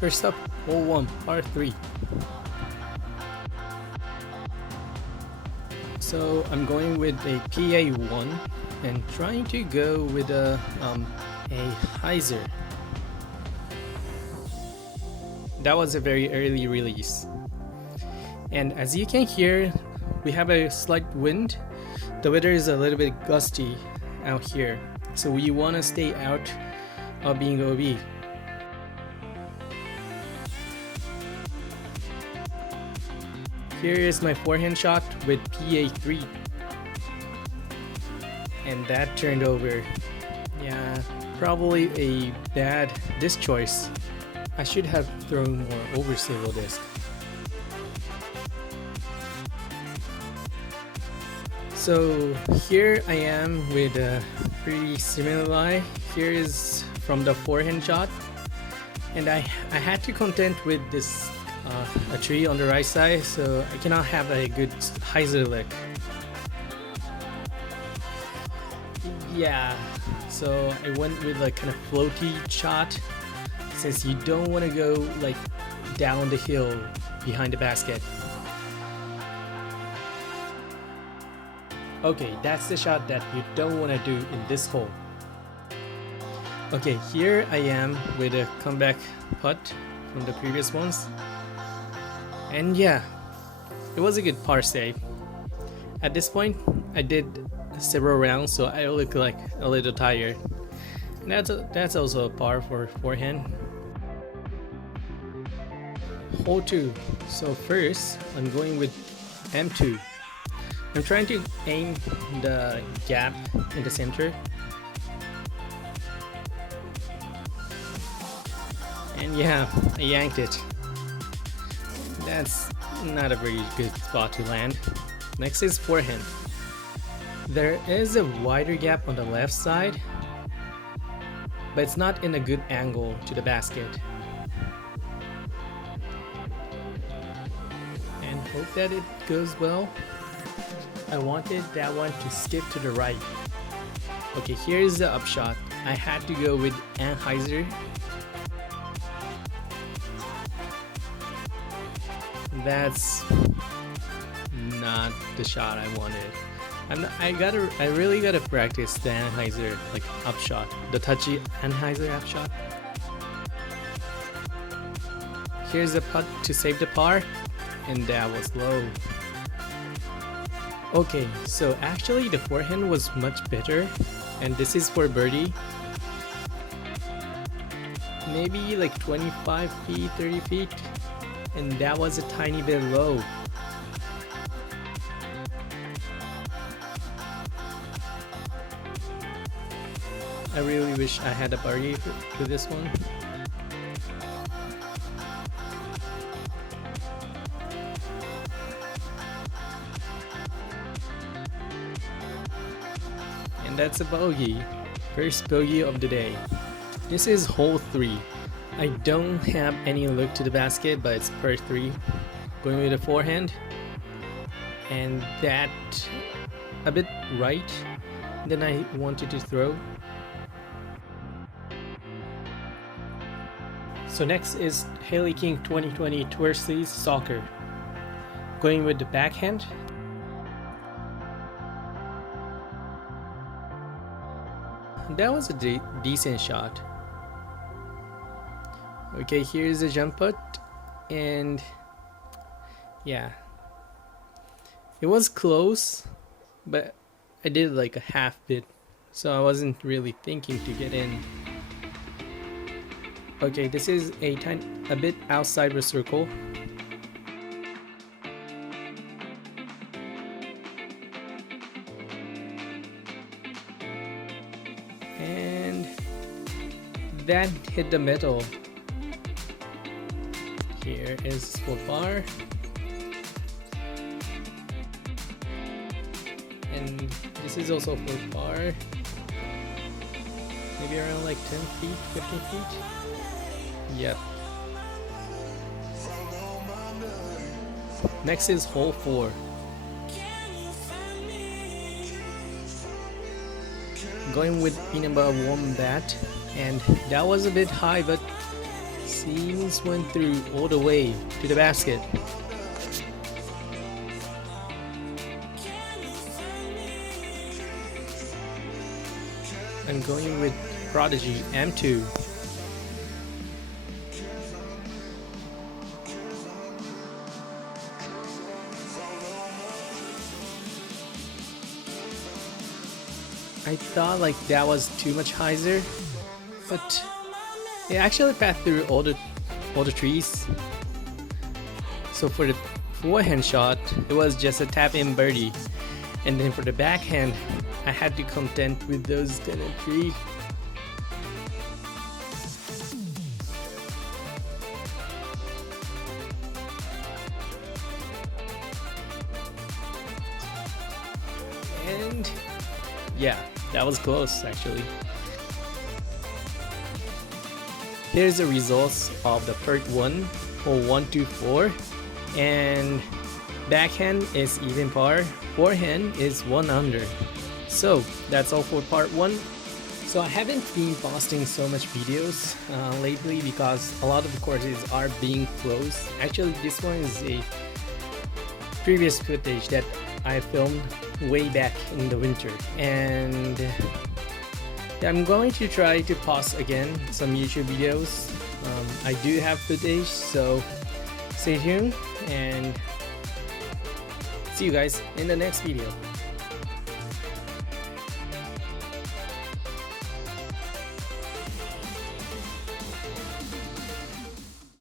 First up, hole 1, par 3. So I'm going with a PA1 and trying to go with a hyzer. That was a very early release. And as you can hear, we have a slight wind. The weather is a little bit gusty out here, so we want to stay out of being OB. Here is my forehand shot with PA3, and that turned over. Yeah, probably a bad disc choice. I should have thrown more overstable disc. So here I am with a pretty similar lie. Here is from the forehand shot, and I had to contend with this a tree on the right side, so I cannot have a good hyzer lick. Yeah, so I went with a kind of floaty shot, since you don't want to go like down the hill behind the basket. Okay, that's the shot that you don't want to do in this hole. Okay, here I am with a comeback putt from the previous ones. And yeah, it was a good par save. At this point, I did several rounds, so I look like a little tired. And that's also a par for forehand. Hole 2. So first, I'm going with M2. I'm trying to aim the gap in the center. And yeah, I yanked it. That's not a very good spot to land. Next is forehand. There is a wider gap on the left side, but it's not in a good angle to the basket. And hope that it goes well. I wanted that one to skip to the right. Okay, here's the upshot. I had to go with an hyzer. That's not the shot I wanted. I really gotta practice the Anheuser like upshot, the touchy Anheuser upshot. Here's the putt to save the par, and that was low. Okay, so actually the forehand was much better, and this is for birdie. Maybe like 25 feet, 30 feet, and that was a tiny bit low. I really wish I had a birdie for this one. And that's a bogey. First bogey of the day. This is hole 3. I don't have any look to the basket, but it's per 3. Going with a forehand. And that a bit right than I wanted to throw. So next is Haley King 2020 Tour Series Soccer. Going with the backhand. That was a decent shot. Okay, here's a jump putt, and yeah, it was close, but I did like a half bit, so I wasn't really thinking to get in. Okay, this is a bit outside the circle. And that hit the middle. Here is for par. And this is also for par. Maybe around like 10 feet, 15 feet. Yep. Next is hole 4. Going with number 1 bat, and that was a bit high, but Seems went through all the way to the basket. I'm going with Prodigy M2. I thought like that was too much hyzer, but it actually passed through all the trees. So for the forehand shot, it was just a tap in birdie, and then for the backhand, I had to contend with those kind of trees. And yeah, that was close actually. Here's the results of the part 1, hole 1 to 4, and backhand is even par, forehand is 1 under. So that's all for part 1. So I haven't been posting so much videos lately because a lot of the courses are being closed. Actually, this one is a previous footage that I filmed way back in the winter, and I'm going to try to post again some YouTube videos. I do have footage, so stay tuned and see you guys in the next video.